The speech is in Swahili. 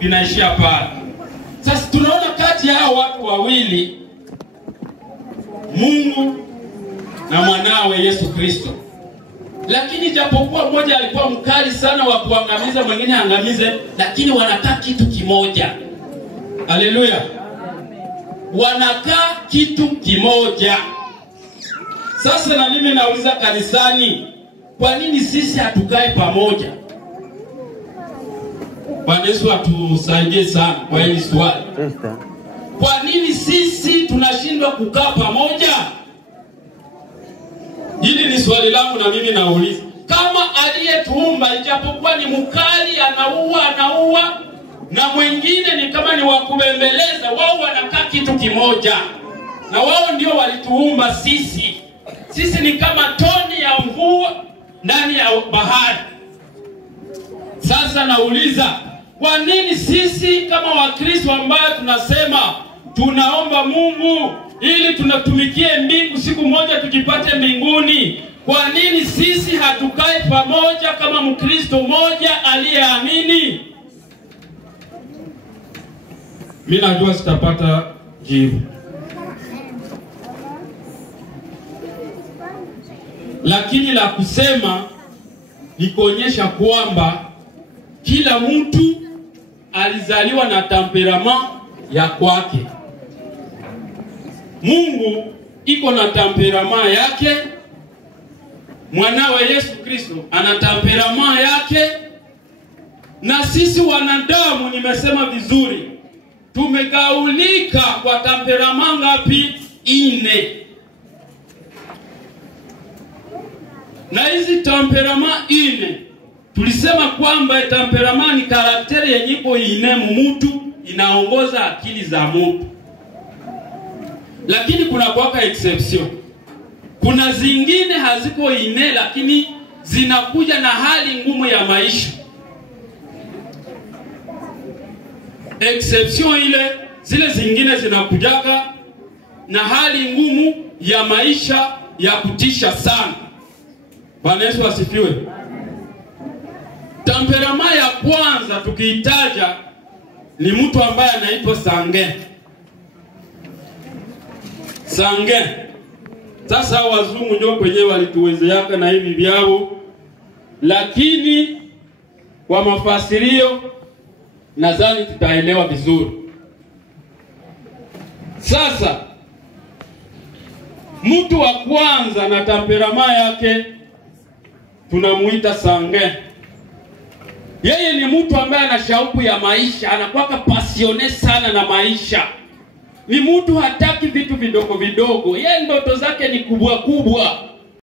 vinaishia pale. Sasa tunaona kati ya hao watu wawili, Mungu na mwanawe Yesu Kristo. Lakini japokuwa mmoja alikuwa mkali sana wa kuangamiza, mwingine angamize, lakini wanakaa kitu kimoja. Haleluya. Wanakaa kitu kimoja. Sasa na mimi nauliza kanisani, kwa nini sisi hatukai pamoja? Bwana Yesu atusaidie sana kwa hili swali. Kwa nini sisi tunashindwa kukaa pamoja? Hili ni swali langu na mimi nauliza. Kama aliyetuumba ijapokuwa ni mkali, anaua na mwingine ni kama ni wakubembeleza, wao wanakaa kitu kimoja. Na wao ndio walituumba sisi. Sisi ni kama toni ya mvua ndani ya bahari. Sasa nauliza, kwa nini sisi kama Wakristo ambao tunasema tunaomba Mungu ili tunatumikie mbingu siku moja tujipate mbinguni, kwa nini sisi hatukai pamoja kama Mkristo mmoja aliyeamini? Mimi najua sitapata jibu. Lakini la kusema ni kuonyesha kwamba kila mtu alizaliwa na temperament ya kwake. Mungu iko na temperament yake, mwanawe Yesu Kristo ana temperament yake, na sisi wanadamu, nimesema vizuri, tumegaulika kwa temperament ngapi? 4. Na hizi temperament 4 tulisema kwamba temperament ni karakteri yenye iko 4 mtu, inaongoza akili za mtu. Lakini kuna kwaka exception. Kuna zingine haziko 4 lakini zinakuja na hali ngumu ya maisha. Exception zile zingine zinakujaga na hali ngumu ya maisha ya kutisha sana. Bwana Yesu asifiwe. Temperament ya kwanza tukiitaja ni mtu ambaye anaitwa sanguin. Sanguin. Sasa wazungu ndio kwenye walituwezeaka na hivi vyao, lakini kwa mafasirio nadhani tutaelewa vizuri. Sasa mtu wa kwanza na temperament yake tunamuita sanguin. Yeye ni mtu ambaye ana shauku ya maisha, anakuwa passionné sana na maisha. Ni mtu hataki vitu vidogo vidogo. Yeye ndoto zake ni kubwa kubwa.